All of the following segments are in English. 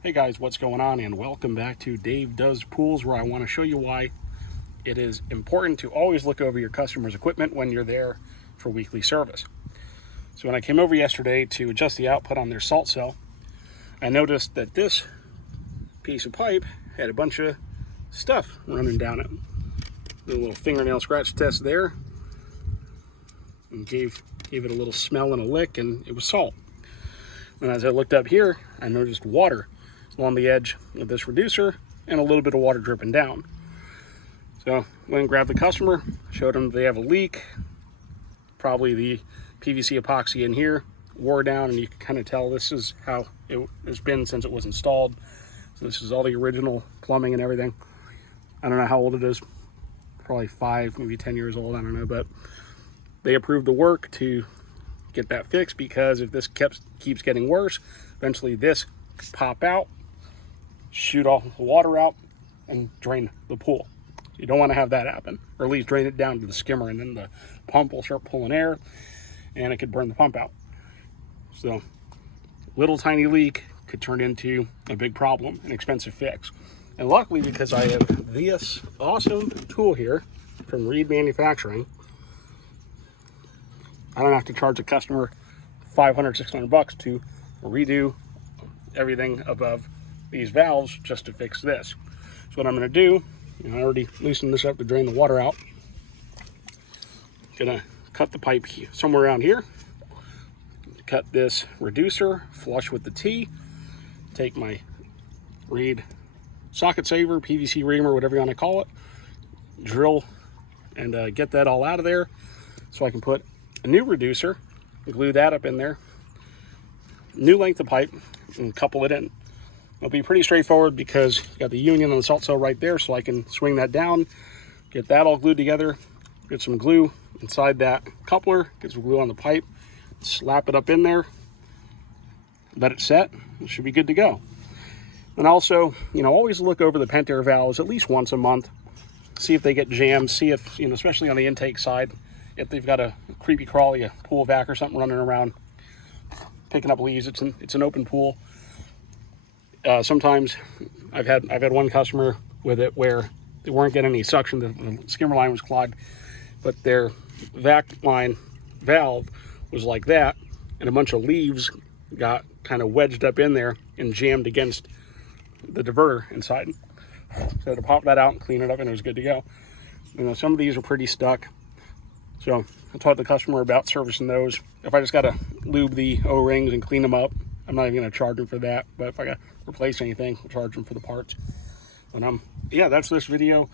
Hey guys, what's going on? And welcome back to Dave Does Pools, where I want to show you why it is important to always look over your customer's equipment when you're there for weekly service. So when I came over yesterday to adjust the output on their salt cell, I noticed that this piece of pipe had a bunch of stuff running down it. A little fingernail scratch test there, and gave it a little smell and a lick, and it was salt. And as I looked up here, I noticed water along the edge of this reducer and a little bit of water dripping down. So went and grabbed the customer, showed them they have a leak. Probably the PVC epoxy in here wore down, and you can kind of tell this is how it has been since it was installed. So this is all the original plumbing and everything. I don't know how old it is, probably 5, maybe 10 years old, I don't know, but they approved the work to get that fixed, because if this keeps getting worse, eventually this could pop out, shoot all the water out, and drain the pool. You don't want to have that happen, or at least drain it down to the skimmer, and then the pump will start pulling air and it could burn the pump out. So little tiny leak could turn into a big problem, an expensive fix. And luckily, because I have this awesome tool here from Reed Manufacturing, I don't have to charge a customer $500, $600 to redo everything above these valves just to fix this. So what I'm going to do, I already loosened this up to drain the water out. Gonna cut the pipe somewhere around here. Cut this reducer flush with the T. Take my Reed socket saver, PVC reamer, whatever you want to call it. Drill and get that all out of there, so I can put a new reducer, glue that up in there, new length of pipe, and couple it in. It'll be pretty straightforward because you got the union on the salt cell right there, so I can swing that down, get that all glued together, get some glue inside that coupler, get some glue on the pipe, slap it up in there, let it set. It should be good to go. And also, always look over the Pentair valves at least once a month, see if they get jammed, see if, especially on the intake side, if they've got a creepy crawly, a pool vac or something running around picking up leaves. It's an open pool. Sometimes I've had one customer with it where they weren't getting any suction. The skimmer line was clogged, but their vac line valve was like that, and a bunch of leaves got kind of wedged up in there and jammed against the diverter inside. So to pop that out and clean it up, and it was good to go. Some of these are pretty stuck. So I taught the customer about servicing those. If I just got to lube the O-rings and clean them up, I'm not even going to charge them for that. But if I got to replace anything, I'll charge them for the parts. But yeah, that's this video.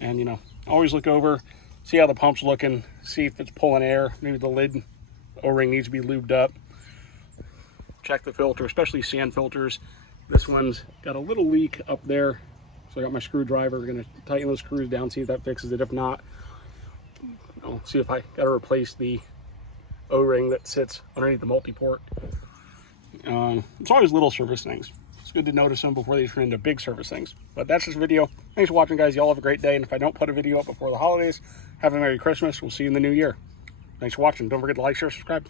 And always look over, see how the pump's looking, see if it's pulling air. Maybe the lid O-ring needs to be lubed up. Check the filter, especially sand filters. This one's got a little leak up there, so I got my screwdriver. We're going to tighten those screws down, see if that fixes it. If not, I'll see if I got to replace the O-ring that sits underneath the multi-port. It's always little service things. It's good to notice them before they turn into big service things. But that's this video. Thanks for watching, guys. Y'all have a great day. And if I don't put a video up before the holidays, have a Merry Christmas. We'll see you in the new year. Thanks for watching. Don't forget to like, share, subscribe.